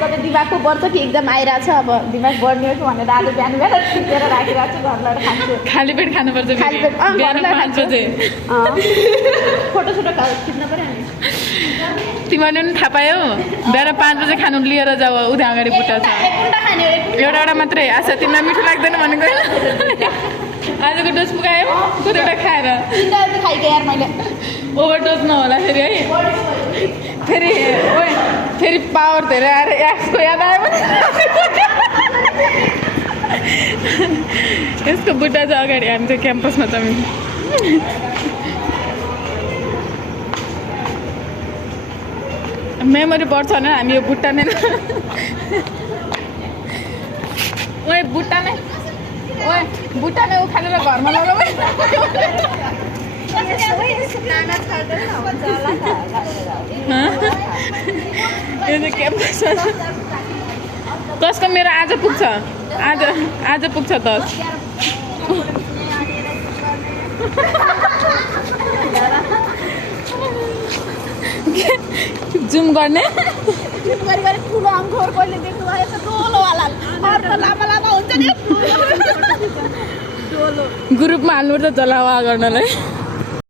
कतै दिमागको बढ्छ कि एक्जाम आइरहेछ अब दिमाग बढ्ने हो कि भनेर आज बिहान बिहान टिपेर राखिरहेको छु घर लगेर खान्छु खाली पेट खानुपर्छ खाली पेट बिहान 5 बजे फोटो सोटो खिच्न पर्यो नि तिमीले पनि थाहा पायौ बिहान 5 बजे खानु लिएर जाऊ उता अगाडि बुट्टा छ एक कुन्डा खाने एउटा मात्रै आशा तिमीलाई मिठो लाग्दैन भनेको आजको डोज पुगायो कतिवटा खाएर चिन्ता खाइके यार मैले ओभरडोज नहोला फेरि है फेरि पावर धेरै आएर एप्सको याद आयो भने यसको बुट्टा चाहिँ अगाडि हामी चाहिँ क्याम्पसमा छ मेमोरी बढ्छ भने हामी यो बुट्टा नै ओए बुट्टा नै उखालेर घरमा लगाऊ यो चाहिँ क्याम्पसमा छ कसको मेरो आज पुग्छ आज पुग्छ 10 जुम गर्ने ठुलो अङ्कोर कहिले देख्नु भयो त डोलोवाला लामा लामा हुन्छ नि ग्रुपमा हाल्नुपर्छ जलावा गर्नलाई